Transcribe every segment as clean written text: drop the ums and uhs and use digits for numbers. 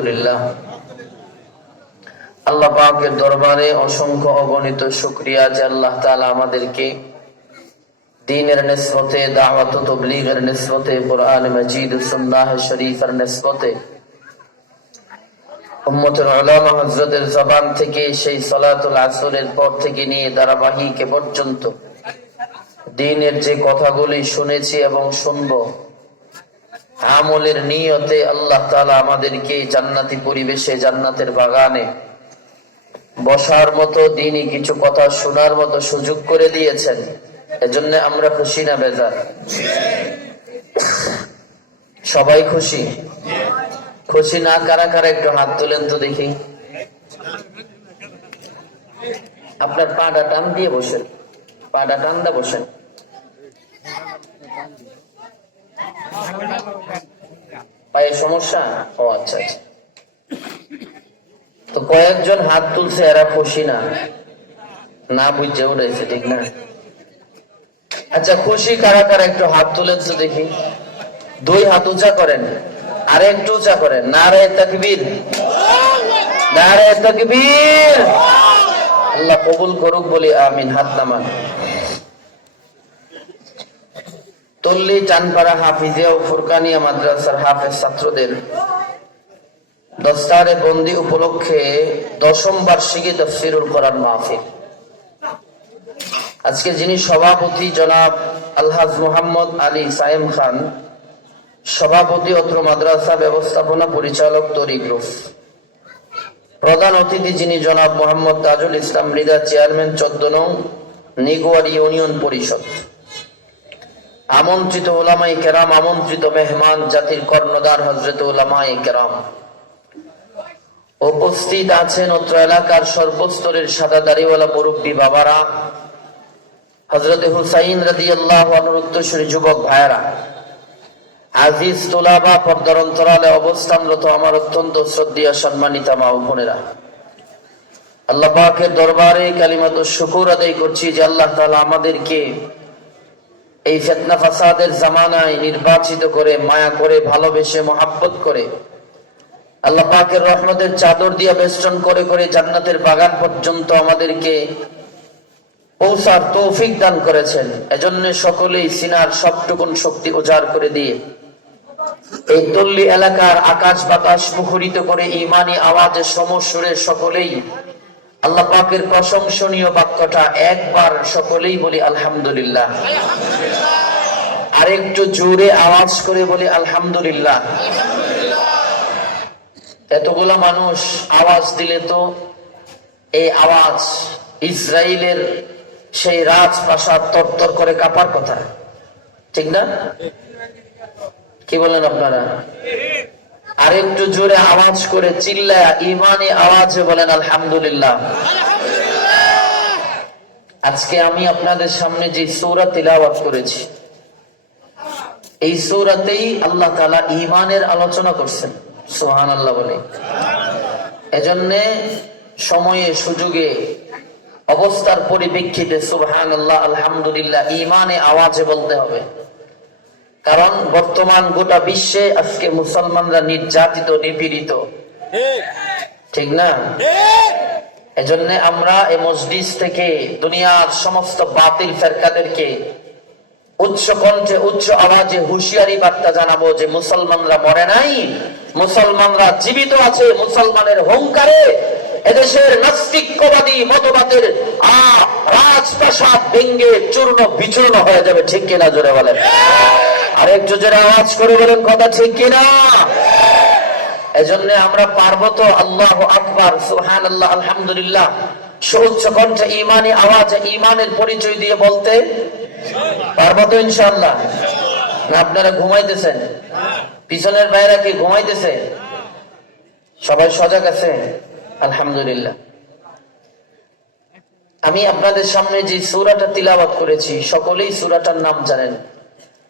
আলহামদুলিল্লাহ, আল্লাহ পাকের দরবারে অসংখ্য অগণিত শুকরিয়া যে আল্লাহ তাআলা আমাদেরকে দ্বীনের নিসবতে, দাওয়াত ও তাবলীগের নিসবতে, কুরআন মাজিদ ও সুন্নাহ শরীফের নিসবতে উম্মতের উলামা হযরতের জবান থেকে সেই সালাতুল আসরের পর থেকে নিয়ে ধারাবাহিক এ পর্যন্ত দ্বীনের যে কথাগুলি শুনেছি এবং শুনবো, আমলের নিয়তে আল্লাহ তাআলা আমাদেরকে জান্নাতি পরিবেশে, জান্নাতের বাগানে বসার মতো, দ্বীনি কিছু কথা শোনার মতো সুযোগ করে দিয়েছেন। এজন্য আমরা খুশি না বেজার? সবাই খুশি? খুশি না কারা কারা একটু হাত তোলেন তো দেখি। আপনার পাটা টান দিয়ে বসেন, পাটা টান দা বসেন। পায়ে সমস্যা? ও আচ্ছা আচ্ছা। তো কয়েকজন হাত তুলছে, এরা খুশি না, না বুঝে উঠেছে, ঠিক না? আচ্ছা, খুশি কারা কারা একটু হাত তুলেন তো দেখি। দুই হাত উঁচা করেন, আরে একটু উঁচা করেন। নারে তাকবীর, নারে তাকবীর। আল্লাহ কবুল করুক বলি আমিন। হাত নামান। তল্লি চানপাড়া হাফিজিয়া ও ফুরকানিয়া মাদ্রাসার হাফেজ ছাত্রদের দস্তারে বন্দি উপলক্ষে 10ম বার্ষিকী তাফসীরুল কোরআন মাহফিল। আজকে যিনি সভাপতি জনাব আলহাজ মোহাম্মদ আলী সায়েম খান, সভাপতি অত্র মাদ্রাসা ব্যবস্থাপনা পরিচালক তরি গ্রুপ। প্রধান অতিথি যিনি জনাব মোহাম্মদ তাজুল ইসলাম মৃদা, চেয়ারম্যান 14 নং নিগোয়ারি ইউনিয়ন পরিষদ। আমন্ত্রিত উলামায়ে কেরাম, আমন্ত্রিত মেহমান, জাতির কর্ণধার হযরত উলামায়ে কেরাম, উপস্থিত আছেন অত্র এলাকার সর্বস্তরের সাদা দাড়িওয়ালা মুরব্বী বাবারা, হযরত হুসাইন রাদিয়াল্লাহু আনহুর উত্তরসূরি যুবক ভাইয়েরা, আজিজ তুলাবা, পর্দার অন্তরালে অবস্থানরত আমার অত্যন্ত শ্রদ্ধেয় সম্মানিতা মা ও বোনেরা, আল্লাহ পাকের দরবারে কালিমাতুশ শুকর আদায় করছি যে আল্লাহ তাআলা আমাদেরকে এই ফিতনা ফাসাদের জামানায় নির্বাচিত করে, মায়া করে, ভালোবেসে, মহাব্বত করে, আল্লাহ পাকের রহমতের চাদর দিয়ে বেষ্টন করে করে জান্নাতের বাগান পর্যন্ত আমাদেরকে পৌঁছার তৌফিক দান করেছেন। এজন্য সকলেই সিনার সবটুকুন শক্তি উজাড় করে দিয়ে এই তল্লি এলাকার আকাশ বাতাস মুখরিত করে ঈমানি আওয়াজে সমসুরে সকলেই আল্লাহ পাকের প্রশংসনীয় বাক্যটা একবার সকলেই বলি আলহামদুলিল্লাহ। আরেকটু জোরে আওয়াজ করে বলি আলহামদুলিল্লাহ। এতগুলা মানুষ আওয়াজ দিলে তো এই আওয়াজ ইসরায়েলের সেই রাজপ্রাসাদ তরতর করে কাঁপার কথা, ঠিক না? কি বলেন আপনারা? আরেকটু জোরে আওয়াজ করে চিল্লায়া ঈমানি আওয়াজে বলেন আলহামদুলিল্লাহ। আজকে আমি আপনাদের সামনে যে সূরা তিলাওয়াত করেছি, এই সূরাতেই আল্লাহ তাআলা ঈমানের আলোচনা করছেন। সুবহানাল্লাহ বলে। এজন্য সময়ে, সুযোগে, অবস্থার পরিপ্রেক্ষিতে সুবহানাল্লাহ, আলহামদুলিল্লাহ ঈমানে আওয়াজে বলতে হবে। কারণ বর্তমান গোটা বিশ্বে আজকে মুসলমানরা নির্যাতিত, নিপীড়িত, ঠিক না? এজন্য আমরা এই মজলিস থেকে দুনিয়ার সমস্ত বাতিল ফেরকাদেরকে উচ্চ কণ্ঠে, উচ্চ আওয়াজে হুঁশিয়ারি বার্তা জানাবো যে মুসলমানরা মরে নাই, মুসলমানরা জীবিত আছে। মুসলমানের হুঙ্কারে এদেশের নাস্তিকবাদী মতবাদের রাজপ্রাসাদ ভেঙ্গে চূর্ণ বিচূর্ণ হয়ে যাবে, ঠিক কিনা? জোরে বলেন। আরেকটু জোরে আওয়াজ করে বলেন কথা, ঠিক কিনা? এজন্য আমরা পারবো তো আল্লাহু আকবার, সুবহানাল্লাহ, আলহামদুলিল্লাহ সুউচ্চ কণ্ঠে ঈমানি আওয়াজে ঈমানের পরিচয় দিয়ে বলতে পারবো তো ইনশাআল্লাহ? না আপনারা ঘুমাইতেছেন? পিছনের বাইরে কি ঘুমাইতেছে? সবাই সজাগ আছে? আলহামদুলিল্লাহ। আমি আপনাদের সামনে যে সূরাটা তিলাওয়াত করেছি, সকলেই সূরাটার নাম জানেন।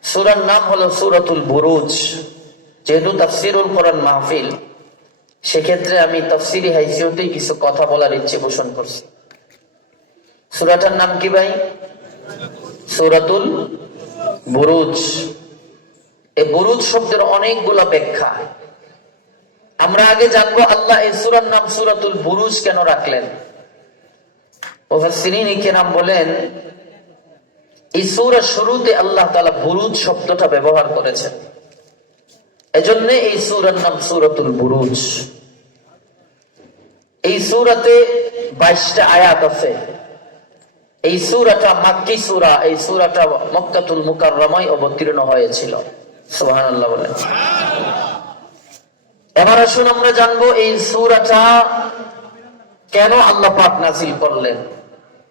সূরার নাম হলো সূরাতুল বুরুজ। যেহেতু তাফসীরুল কোরআন মাহফিল, সেক্ষেত্রে আমি তাফসীরি হাইসিয়তেই কিছু কথা বলার ইচ্ছে পোষণ করছি। সূরাটার নাম কি ভাই? সূরাতুল বুরুজ। এই বুরুজ শব্দের অনেকগুলো ব্যাখ্যা। আমরা আগে জানবো আল্লাহ এই সূরার নাম সূরাতুল বুরুজ কেন রাখলেন। মুফাসসিরিন কেরাম বলেন, এই সূরার শুরুতে আল্লাহ তাআলা বুরুজ শব্দটা ব্যবহার করেছেন, এজন্য এই সূরার নাম সূরাতুল বুরুজ। এই সূরাতে 22টা আয়াত আছে। এই সূরাটা মাক্কি সূরা, এই সূরাটা মক্কাতুল মুকাররমায় অবতীর্ণ হয়েছিল। সুবহানাল্লাহ বলেন। এবার আসুন আমরা জানবো এই সূরাটা কেন আল্লাহ পাক নাজিল করলেন।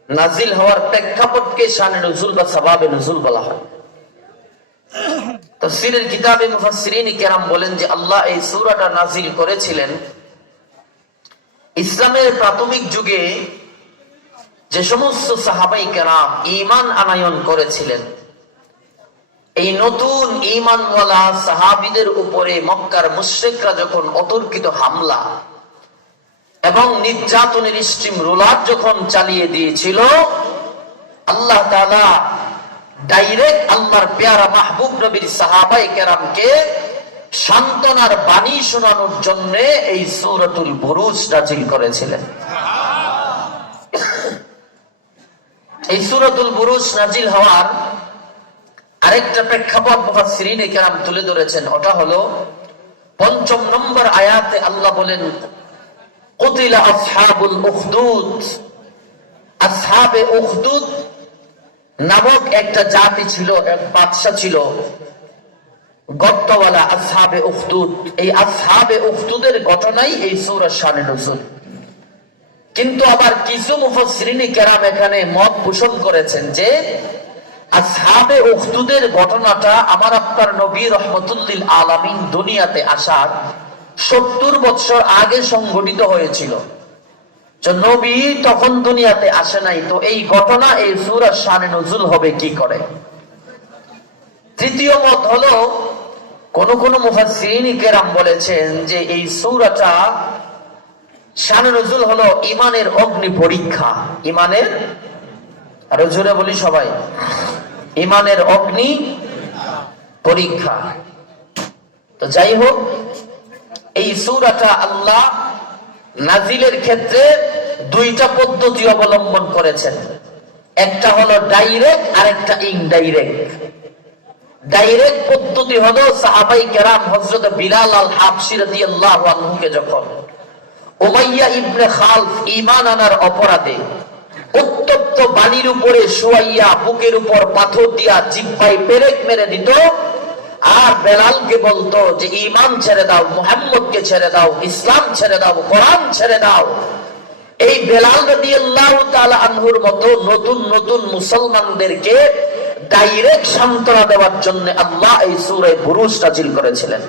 নাজিল হওয়ার প্রেক্ষাপটকে শানে নুজুল বা সাবাবে নুজুল বলা হয়। তাফসীরের কিতাবে মুফাসসিরিন কেরাম বলেন যে আল্লাহ এই সূরাটা নাজিল করেছিলেন ইসলামের প্রাথমিক যুগে যে সমস্ত সাহাবাই কেরাম ঈমান আনয়ন করেছিলেন, এই নতুন ঈমানওয়ালা সাহাবীদের উপরে মক্কার মুশরিকরা যখন অতর্কিত হামলা এবং নির্যাতনের স্টিম রোলার যখন চালিয়ে দিয়েছিল, আল্লাহ তাআলা ডাইরেক্ট আল্লাহর পেয়ারা মাহবুব নবীর সাহাবায়ে কেরামকে সান্ত্বনার বাণী শোনানোর জন্য এই সূরাতুল বুরুজ নাযিল করেছিলেন। এই সূরাতুল বুরুজ নাযিল হওয়ার আরেকটা প্রেক্ষাপট মুফাসসিরিন কেরাম তুলে ধরেছেন, ওটা হলো ৫ম নম্বর আয়াতে আল্লাহ বলেন, কুতিলা আসহাবুল উখদুদ। আসহাবে উখদুদ নামক একটা জাতি ছিল, এক বাদশা ছিল গর্তওয়ালা আসহাবে উখদুদ। এই আসহাবে উখদুদের ঘটনাই এই সূরার শানে নুজুল। কিন্তু আবার কিছু মুফাসসিরিন কেরাম এখানে মত পোষণ করেছেন যে আসহাবে উখদুদের ঘটনাটা আমার আপনার নবী রাহমাতুল লিল আলামিন দুনিয়াতে আসার ৭০ বছর আগে সংঘটিত হয়েছিল। নবী তখন দুনিয়াতে আসে নাই, তো এই ঘটনা এই সূরার শানে নুজুল হবে কি করে। তৃতীয় মত হলো, কোন কোন মুফাসসিরিন কেরাম বলেছেন যে এই সূরাটা শানে নুজুল হলো ঈমানের অগ্নি পরীক্ষা। ঈমানের, আরো জোরে বলি সবাই, ঈমানের অগ্নি পরীক্ষা। তো যাই হোক, এই সূরাটা আল্লাহ নাজিলের ক্ষেত্রে 2টা পদ্ধতি অবলম্বন করেছেন। একটা হলো ডাইরেক্ট, আর একটা ইনডাইরেক্ট। ডাইরেক্ট পদ্ধতি হলো সাহাবাই কেরাম হযরত বিলাল আল হাবশী রাদিয়াল্লাহু আনহুকে যখন উমাইয়া ইবনে খালফ ঈমান আনার অপরাধে উত্তপ্ত বালির উপরে শুয়াইয়া বুকের উপর পাথর দিয়া জিহ্বায় পেরেক মেরে দিত, আর বেলালকে বলতো যে ঈমান ছেড়ে দাও, মুহাম্মদকে ছেড়ে দাও, ইসলাম ছেড়ে দাও, কোরআন ছেড়ে দাও। এই বেলাল রাদিয়াল্লাহু তাআলা আনহুর মতো নতুন নতুন মুসলমানদেরকে ডাইরেক্ট সান্ত্বনা দেওয়ার জন্য আল্লাহ এই সূরা বুরুজ নাযিল করেছিলেন।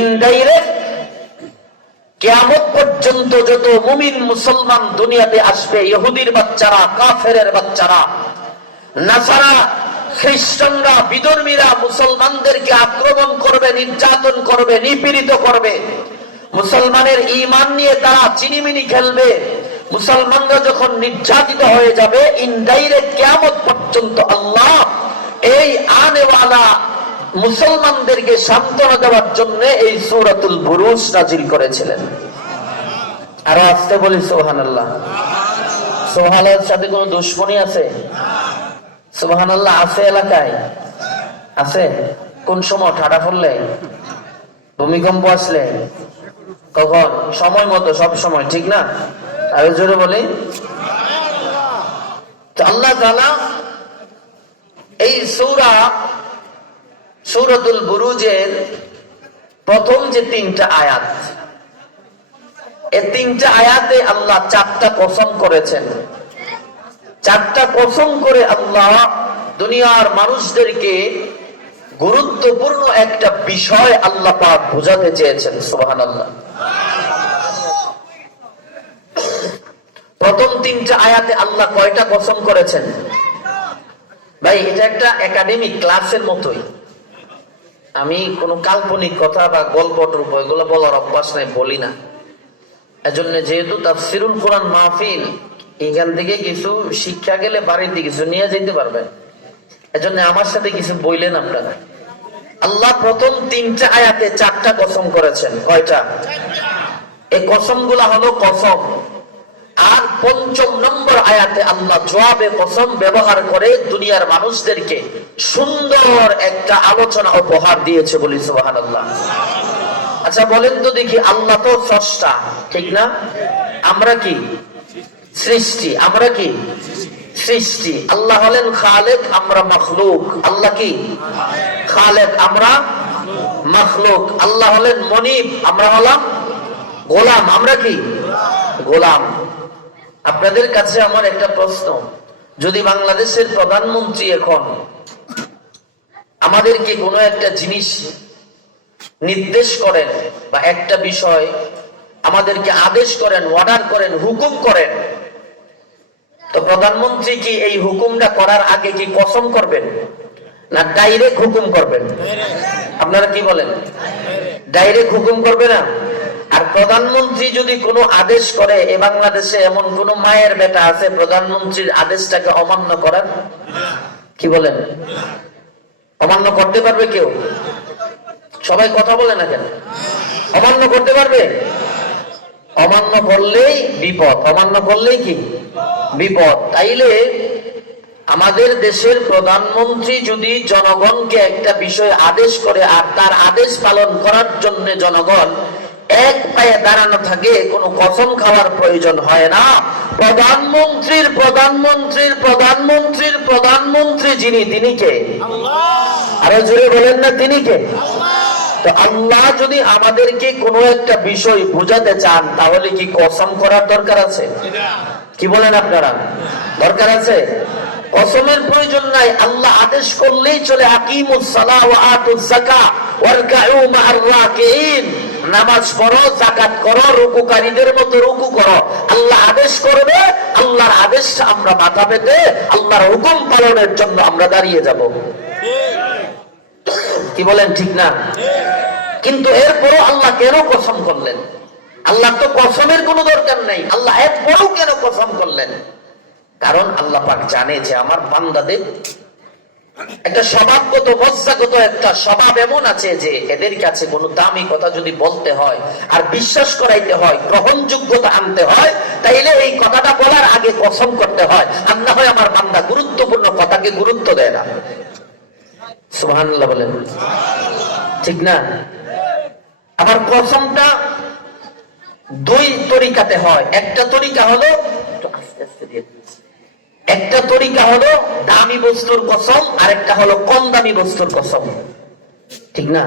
ইনডাইরেক্ট, কিয়ামত পর্যন্ত যত মুমিন মুসলমান দুনিয়াতে আসবে, ইহুদির বাচ্চারা, কাফেরের বাচ্চারা, নাসারা, খ্রিস্টানরা, বিধর্মীরা মুসলমানদেরকে আক্রমণ করবে, নির্যাতন করবে, নিপীড়িত করবে। মুসলমানের ঈমান নিয়ে তারা চিনিমিনি খেলবে। মুসলমানরা যখন নির্যাতিত হয়ে যাবে, ইনডাইরেক্ট কিয়ামত পর্যন্ত আল্লাহ এই আনেওয়ালা মুসলমানদেরকে সান্ত্বনা দেওয়ার জন্য এই সূরাতুল বুরুজ নাযিল করেছিলেন। আরো আসতে বলি সুবহানাল্লাহ। সুবহানাল্লাহর সাথে কোনো দুশমনী আছে? সুবহানাল্লাহ আছে এলাকায়? আছে? কোন সময়? ঠাডা পড়লে, ভূমিকম্প আসলে, কখন? সময় মতো, সব সময়, ঠিক না? আরো জোরে বলি। আল্লাহ তাআলা এই সূরাতুল বুরুজের প্রথম যে 3টা আয়াত, এই 3টা আয়াতে আল্লাহ 4টা কসম করেছেন। 4টা কসম করে আল্লাহ দুনিয়ার মানুষদেরকে গুরুত্বপূর্ণ একটা বিষয় আল্লাহ পাক বোঝাতে চেয়েছেন। সুবহানাল্লাহ। প্রথম 3টা আয়াতে আল্লাহ কয়টা কসম করেছেন? ভাই, এটা একটা একাডেমিক ক্লাসের মতোই। আমি কোনো কাল্পনিক কথা বা গল্প টল্প এগুলো বলার অভ্যাস নাই, বলি না। এজন্য যেহেতু তাফসিরুল কোরআন মাহফিল, এখান থেকে কিছু শিক্ষা গেলে বাড়িতে কিছু নিয়ে যেতে পারবেন। এজন্য আমার সাথে কিছু বললেন আপনারা, আল্লাহ প্রথম 3টা আয়াতে 4টা কসম করেছেন। কয়টা? এই কসমগুলা হলো কসম। আর 5ম নম্বর আয়াতে আল্লাহ জবাবে কসম ব্যবহার করে দুনিয়ার মানুষদেরকে সুন্দর একটা আলোচনা উপহার দিয়েছে, বলি সুবহানাল্লাহ। আচ্ছা বলেন তো দেখি, আল্লাহ তো স্রষ্টা, ঠিক না? আমরা কি সৃষ্টি? আমরা কি সৃষ্টি? আল্লাহ হলেন খালেক, আমরা মাখলুক। আল্লাহ কি খালেক, আমরা মাখলুক। আল্লাহ হলেন মনিব, আমরা হলাম গোলাম। আমরা কি গোলাম। আপনাদের কাছে আমার একটা প্রশ্ন, যদি বাংলাদেশের প্রধানমন্ত্রী এখন আমাদেরকে কোনো একটা জিনিস নির্দেশ করেন বা একটা বিষয় আমাদেরকে আদেশ করেন, অর্ডার করেন, হুকুম করেন, তো প্রধানমন্ত্রী কি এই হুকুমটা করার আগে কি কসম করবেন না ডাইরেক্ট হুকুম করবেন? আপনারা কি বলেন? ডাইরেক্ট হুকুম করবে না? আর প্রধানমন্ত্রী যদি কোনো আদেশ করে, এ বাংলাদেশে এমন কোন মায়ের বেটা আছে প্রধানমন্ত্রীর আদেশটাকে অমান্য করার? কি বলেন? অমান্য করতে পারবে কেউ? সবাই কথা বলে না কেন? অমান্য করতে পারবে? অমান্য করলেই বিপদ। অমান্য করলেই কি বিপদ। তাইলে আমাদের দেশের প্রধানমন্ত্রী যদি জনগণকে একটা বিষয় আদেশ করে আর তার আদেশ পালন করার জন্য জনগণ এক পায়ে দাঁড়ানো থাকে, কোনো কসম খাওয়ার প্রয়োজন হয় না। প্রধানমন্ত্রীর প্রধানমন্ত্রীর প্রধানমন্ত্রীর প্রধানমন্ত্রী যিনি, তিনি কে? আরো জোরে বলেন না, তিনি কে? তো আল্লাহ যদি আমাদেরকে কোনো একটা বিষয় বুঝাতে চান, তাহলে কি কসম করার দরকার আছে? কি বলেন আপনারা? দরকার আছে? কসমের প্রয়োজন নাই। আল্লাহ আদেশ করলেই চলে, আকিমুস সালাহ ওয়া আতুজ যাকাহ ওয়ারকাউ মা'আর রাকিঈন, নামাজ পড়ো, যাকাত করো, রুকুকারীদের মতো রুকু করো। আল্লাহ আদেশ করবে, আল্লাহর আদেশটা আমরা মাথা পেতে আল্লাহর হুকুম পালনের জন্য আমরা দাঁড়িয়ে যাব। কি বলেন, ঠিক না? কিন্তু এরপরও আল্লাহ কেন কসম করলেন? আল্লাহ তো কসমের কোনো দরকার নেই, আল্লাহ এরপরও কেন কসম করলেন? কারণ আল্লাহ পাক জানে যে আমার বান্দাদের একটা স্বভাবগত মজ্জাগত একটা স্বভাব এমন আছে যে এদের কাছে কোনো দামি কথা যদি বলতে হয় আর বিশ্বাস করাইতে হয়, গ্রহণযোগ্যতা আনতে হয়, তাইলে এই কথাটা বলার আগে কসম করতে হয়। আর না হয় আমার বান্দা গুরুত্বপূর্ণ কথাকে গুরুত্ব দেয় না। সুবহানাল্লাহ বলেন, ঠিক না? আবার কসমটা 2 তরিকাতে হয়। একটা তরিকা হলো দামি বস্তুর কসম, আর একটা হলো কম দামি বস্তুর কসম, ঠিক না?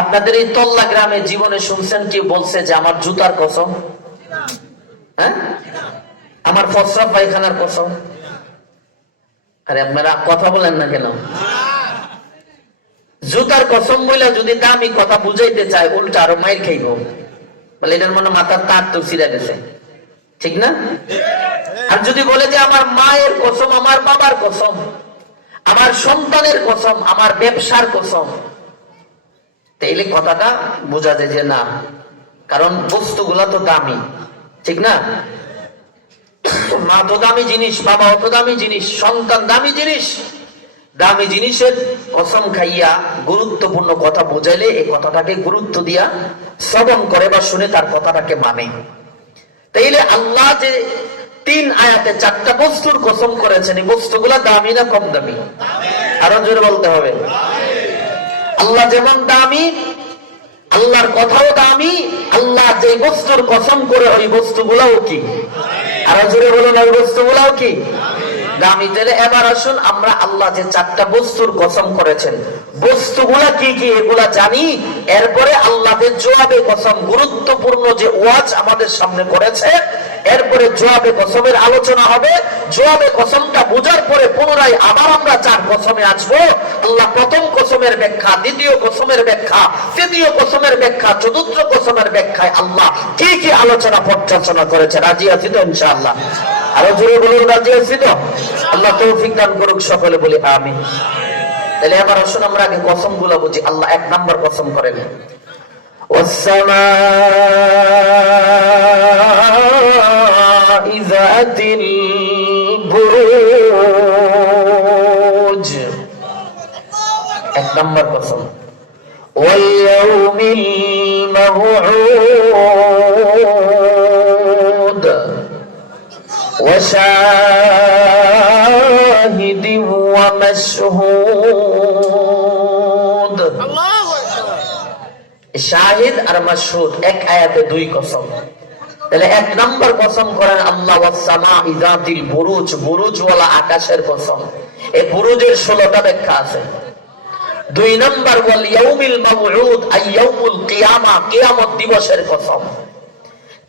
আপনাদের এই তল্লা গ্রামে জীবনে শুনছেন কি বলছে যে আমার জুতার কসম, হ্যাঁ, আমার প্রস্রাব পায়খানার কসম? আরে আপনারা কথা বলেন না কেন? জুতার কসম বলে যদি দামি কথা বুঝাইতে চায়, উল্টা আরো মাইর খাইব। বলে এটার মনে মাথার তার তো ছিঁড়ে গেছে, ঠিক না? আর যদি বলে যে আমার মায়ের কসম, আমার বাবার কসম, আমার সন্তানের কসম, আমার ব্যবসার কসম, তাইলে কথাটা বোঝা যায় যে না, কারণ বস্তুগুলা তো দামি, ঠিক না? মা তো দামি জিনিস, বাবা তো দামি জিনিস, সন্তান দামি জিনিস। দামি জিনিসের কসম খাইয়া গুরুত্বপূর্ণ কথা বোঝাইলে এই কথাটাকে গুরুত্ব দিয়া শ্রবণ করে বা শুনে তার কথাটাকে মানে। তাইলে আল্লাহ যে 3 আয়াতে 4টা বস্তুর কসম করেছেন, এই বস্তুগুলা দামি না কম দামি? আরো জোরে বলতে হবে। আল্লাহ যেমন দামি, আল্লাহর কথাও দামি, আল্লাহ যে বস্তুর কসম করে ওই বস্তুগুলাও কি? আরো জোরে বলুন, ওই বস্তুগুলাও কি দামি? তাহলে এবার আসুন আমরা আল্লাহ যে 4টা বস্তুর কসম করেছেন, বস্তুগুলা কি কি এগুলা জানি। এরপরে আল্লাহদের জবাবে কসম, গুরুত্বপূর্ণ যে ওয়াজ আমাদের সামনে করেছে, এরপরে জবাবে কসমের আলোচনা হবে। জবাবে কসমটা বোঝার পরে পুনরায় আবার আমরা 4 কসমে আসবো। আল্লাহ প্রথম কসমের ব্যাখ্যা, দ্বিতীয় কসমের ব্যাখ্যা, তৃতীয় কসমের ব্যাখ্যা, চতুর্থ কসমের ব্যাখ্যায় আল্লাহ কি কি আলোচনা পর্যালোচনা করেছে। রাজি আছি তো ইনশাআল্লাহ? আরো জোরে বলুন, রাজি আছি তো? আল্লাহ তৌফিক দান করুক, সকলে বলি আমিন। তাহলে এবার আসুন আমরা আগে কসম গুলা বুঝি। আল্লাহ 1 নম্বর কসম করেন, ওয়াস-সামা'i যাতিল বুরুজ। 1 নম্বর কসম। মাউউদ ওয়া শাহিদিন ওয়া মাশহুদ। শাহিদ আর মাশহুদ এক আয়াতে দুই কসম। তাহলে এক নম্বর কসম করেন আল্লাহ ওয়াস সামা'i যাতিল বুরুজ, বুরুজ ওয়ালা আকাশের কসম। এই বুরুজের 16টা ব্যাখ্যা আছে। দুই নম্বর ওয়াল ইয়াউমিল মাউউদ আই ইয়াউমুল কিয়ামা, কিয়ামত দিবসের কসম।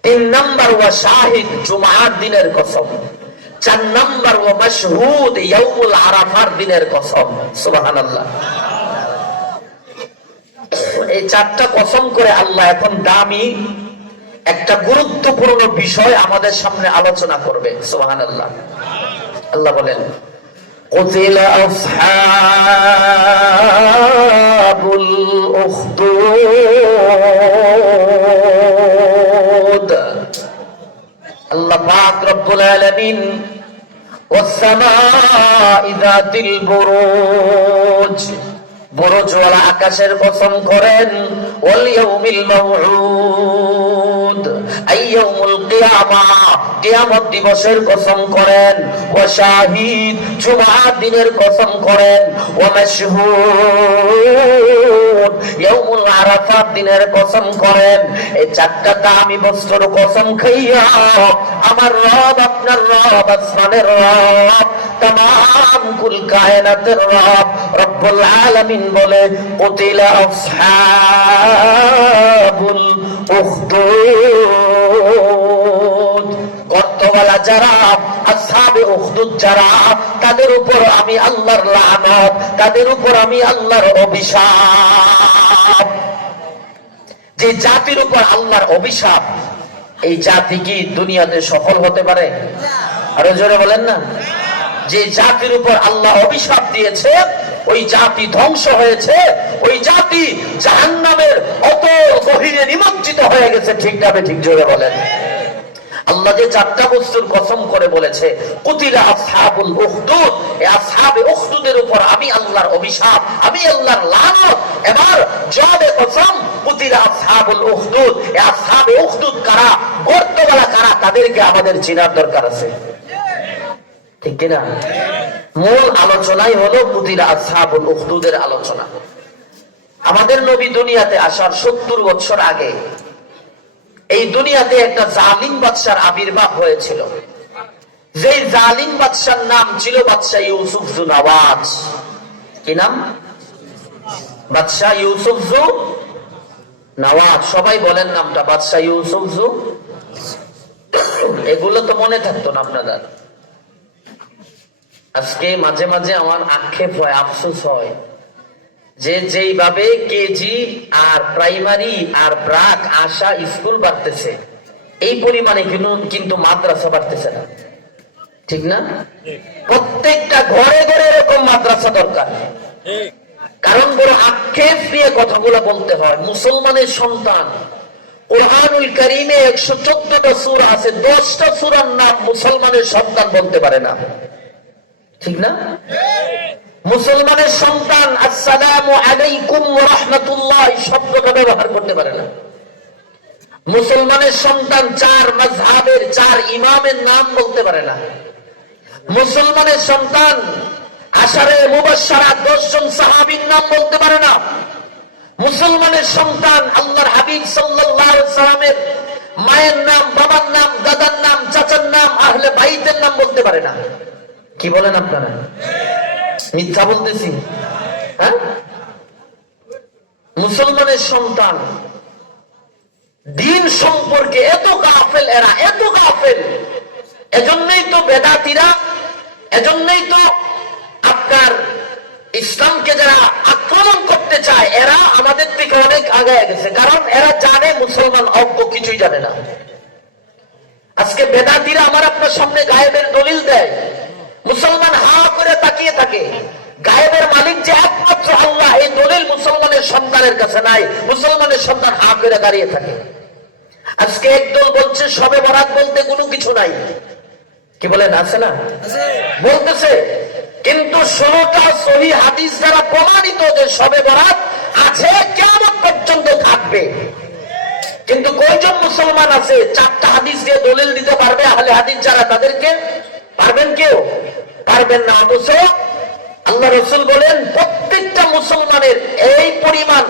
তিন নম্বর ওয়া শাহিদ, জুমার দিনের কসম। চার নম্বর ওয়া মাশহুদ, ইয়াউমুল আরাফার দিনের কসম। সুবহানাল্লাহ। এই চারটা কসম করে আল্লাহ এখন দামি একটা গুরুত্বপূর্ণ বিষয় আমাদের সামনে আলোচনা করবে। সুবহানাল্লাহ। আল্লাহ বলেন কুতিলা আসহাবুল উখদুদ। আল্লাহ পাক রব্বুল আলামিন ওয়াস সামা'i যাতিল বুরুজ, বুরুজ ওয়ালা আকাশের কসম করেন। ওয়াল ইয়াউমিল মাউউদ আই ইয়াউমুল কিয়ামা, কিয়ামত দিবসের কসম করেন। ওয়া শাহিদ, জুমার দিনের কসম করেন। ওয়া মাশহুদ, ইয়াউমুল আরাফাত দিনের কসম করেন। এই চারটা দামি বস্তুর কসম খাইয়া আমার রব, আপনার রব, আসমানের রব, तमाम कुल कायनातेर रब रब्बुल आलामीन बोले कुतिला আসহাবুল উখদুদ। গর্তওয়ালা যারা, আসহাবে উখদুদ যারা, তাদের উপর আমি আল্লাহর লানত, তাদের উপর আমি আল্লাহর অভিশাপ। যে জাতির উপর আল্লাহর অভিশাপ, এই জাতি কি দুনিয়াতে সফল হতে পারে? আরো জোরে বলেন না। যে জাতির উপর আল্লাহ অভিশাপ দিয়েছে, ওই জাতি ধ্বংস হয়েছে, ওই জাতি জাহান্নামের অত গভীরে নিমজ্জিত হয়ে গেছে। ঠিক না? ঠিক জোরে বলেন। আল্লাহ যে চারটা বস্তুর কসম করে বলেছে কুতিলা আসহাবুল উখদুদ, এই আসহাবে উখদুদের উপর আমি আল্লাহর অভিশাপ, আমি আল্লাহর লানত। এবার জবে কসম কুতিলা আসহাবুল উখদুদ, এই আসহাবে উখদুদ কারা, গর্তওয়ালা কারা, তাদেরকে আমাদের চেনার দরকার আছে। ঠিক কিনা? মূল আলোচনাই হলো কুতিলা আসহাবুল উখদুদের আলোচনা। আমাদের নবী দুনিয়াতে আসার 70 বছর আগে এই দুনিয়াতে একটা জালিম বাদশার আবির্ভাব হয়েছিল। যে জালিম বাদশার নাম ছিল বাদশা ইউসুফ জু নওয়াজ। কি নাম? বাদশা ইউসুফ জু নওয়াজ। সবাই বলেন নামটা, বাদশা ইউসুফ জু। এগুলো তো মনে থাকতো না আপনাদের। আজকে মাঝে মাঝে আমার আক্ষেপ হয়, আফসোস হয় যে যেইভাবে কেজি আর প্রাইমারি আর ব্রাক আশা স্কুল বাড়তেছে, এই পরিমাণে কিন্তু মাদ্রাসা বাড়তেছে না। ঠিক না? প্রত্যেকটা ঘরে ঘরে এরকম মাদ্রাসা দরকার। কারণ বড় আক্ষেপ নিয়ে কথাগুলো বলতে হয়। মুসলমানের সন্তান, কুরআনুল কারীমে 114টা সূরা আছে, 10টা সূরার নাম মুসলমানের সন্তান বলতে পারে না। ঠিক না? মুসলমানের সন্তান আসসালামু আলাইকুম ওয়া রাহমাতুল্লাহ শব্দটা ব্যবহার করতে পারে না। মুসলমানের সন্তান 4 মাযহাবের 4 ইমামের নাম বলতে পারে না। মুসলমানের সন্তান আশারে মুবাশশারা 10 জন সাহাবীর নাম বলতে পারে না। মুসলমানের সন্তান আল্লাহর হাবিব সাল্লাল্লাহু আলাইহি ওয়াসাল্লামের মায়ের নাম, বাবার নাম, দাদার নাম, চাচার নাম, আহলে বাইতের নাম বলতে পারে না। কি বলেন আপনারা? মিথ্যা বলতেছি? হ্যাঁ? মুসলমানের সন্তান দিন সম্পর্কে এত গাফেল, এরা এত গাফেল। এজন্যই তো বেদাতীরা, এজন্যই তো আপনার ইসলামকে যারা আক্রমণ করতে চায়, এরা আমাদের থেকে অনেক আগায় গেছে। কারণ এরা জানে মুসলমান অজ্ঞ, কিছুই জানে না। আজকে বেদাতীরা আমার আপনার সামনে গায়েবের দলিল দেয়, মুসলমান হা করে তাকিয়ে থাকে। গায়েবের মালিক যে একমাত্র আল্লাহ, এই দলিল মুসলমানের সন্তানের কাছে নাই। মুসলমানের সন্তান হা করে দাঁড়িয়ে থাকে। আজকে একদল বলছে শবে বরাত বলতে কোনো কিছু নাই। কি বলেন? আছে না? বলতেছে, কিন্তু 16টা সহিহ হাদিস দ্বারা প্রমাণিত যে শবে বরাত আছে, কিয়ামত পর্যন্ত থাকবে। কিন্তু কয়জন মুসলমান আছে 4টা হাদিস দিয়ে দলিল দিতে পারবে? আহলে হাদিস যারা, তাদেরকে পারবেন? কেউ পারবেন না। অথচ আল্লাহ রাসূল বলেন প্রত্যেকটা মুসলমানের এই পরিমাণ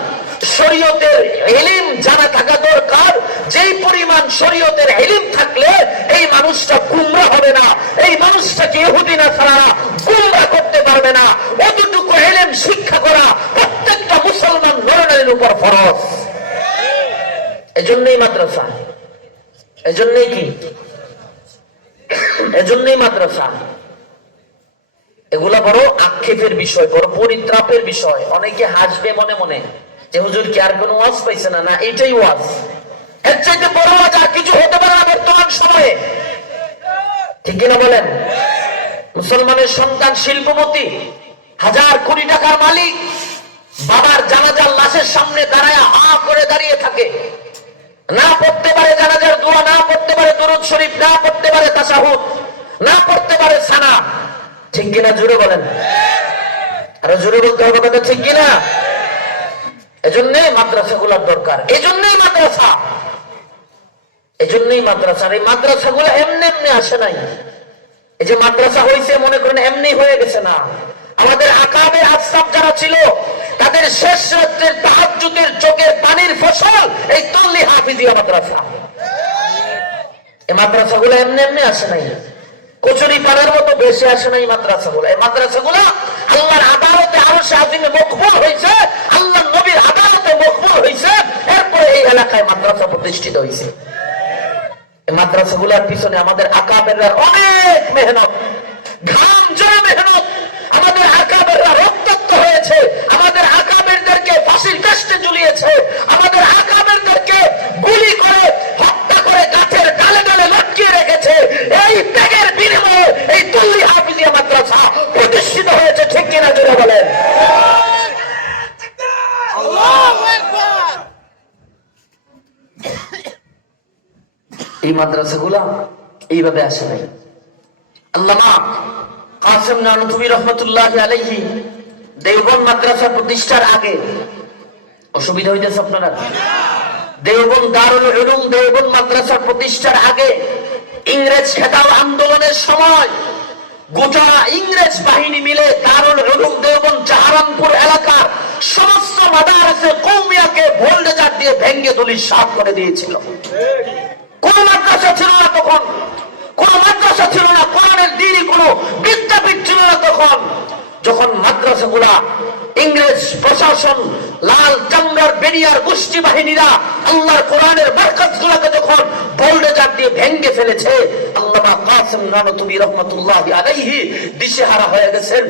শরীয়তের ইলম জানা থাকা দরকার, যেই পরিমাণ শরীয়তের ইলম থাকলে এই মানুষটা গুমরাহ হবে না, এই মানুষটাকে ইহুদি নাসারারা গুমরাহ করতে পারবে না। অতটুকু ইলম শিক্ষা করা প্রত্যেকটা মুসলমান নরনারীর উপর ফরজ। এজন্যই মাদ্রাসা, এজন্যই কি, এজন্যই মাদ্রাসা। এগুলা বড় আক্ষেপের বিষয়, বড় পরিত্রাপের বিষয়। অনেকে হাসবে মনে মনে যে হুজুর কি আর কোনো ওয়াজ পাইছে না? না, এটাই ওয়াজ। এর চাইতে বড় ওয়াজ আর কিছু হতে পারে না বর্তমান সময়ে, ঠিক কিনা বলেন? মুসলমানের সন্তান শিল্পপতি, হাজার কোটি টাকার মালিক, বাবার জানাজার লাশের সামনে দাঁড়ায় হা করে দাঁড়িয়ে থাকে, না পড়তে পারে জানাজার দোয়া, না পড়তে পারে দরুদ শরীফ, না পড়তে পারে তাশাহুদ, না পড়তে পারে সানা, ঠিক কিনা? জোরে বলেন, আরো জোরে বলতে হবে কথা, ঠিক কিনা? এজন্যই মাদ্রাসাগুলোর দরকার, এজন্যই মাদ্রাসা, এজন্যই মাদ্রাসা। এই মাদ্রাসাগুলো এমনি এমনি আসে নাই। এই যে মাদ্রাসা হয়েছে মনে করেন এমনি হয়ে গেছে না। আমাদের আকাবের আসসাব যারা ছিল তাদের শেষ রাত্রের তাহাজ্জুদের চোখের পানির ফসল এই তল্লি হাফিজিয়া মাদ্রাসা। এই মাদ্রাসাগুলো এমনি এমনি আসে নাই, কচুরি পানের মতো বেশি আসে নাই মাদ্রাসাগুলো। এই মাদ্রাসাগুলো আল্লাহর আদালতে আরশে আজিমে মকবুল হয়েছে, আল্লাহর নবীর আদালতে মকবুল হয়েছে, এরপরে এই এলাকায় মাদ্রাসা প্রতিষ্ঠিত হয়েছে। এই মাদ্রাসাগুলোর পিছনে আমাদের আকাবেররা অনেক মেহনত, ঘাম জড়ে মেহনত, আমাদের আকাবেররা রক্তাক্ত হয়েছে, আমাদের আকাবেরদেরকে ফাঁসির কাস্টে ঝুলিয়েছে, আমাদের আকাবেরদেরকে গুলি করে হত্যা করে গাছের ডালে ডালে লটকিয়ে রেখেছে। এই ত্যাগের বিনিময়ে এই তুল্লি হাফিজিয়া মাদ্রাসা প্রতিষ্ঠিত হয়েছে, ঠিক কিনা জোরে বলেন? এই মাদ্রাসাগুলা এইভাবে আসে নাই। আল্লামা কাসেম নানুতুবি রহমাতুল্লাহি আলাইহি দেওবন্দ মাদ্রাসা প্রতিষ্ঠার আগে, অসুবিধা হইতেছে আপনারা? দেওবন্দ দারুল উলুম দেওবন্দ মাদ্রাসা প্রতিষ্ঠার আগে ইংরেজ খেদাও আন্দোলনের সময় গোটা ইংরেজ বাহিনী মিলে দারুল উলুম দেওবন্দ জাহারানপুর এলাকার সমস্ত মাদ্রাসা কওমিয়াকে ভোল্টেজার দিয়ে ভেঙ্গে ধূলিসাৎ করে দিয়েছিল। কোন মাদ্রাসা ছিল না তখন, কোন মাদ্রাসা ছিল না, কোরআনের দ্বীনি কোন বিদ্যাপীঠ ছিল না তখন। যখন মাদ্রাসাগুলা ইংরেজ প্রশাসন, লাল চামড়ার বেরিয়ার গোষ্ঠী বাহিনীরা আল্লাহর কোরআনের মারকাজগুলোকে যখন বোল্ডেজার দিয়ে ভেঙ্গে ফেলেছে, আল্লামা কাসেম নানুতুবি রহমাতুল্লাহি আলাইহি দিশেহারা হয়ে গেছেন।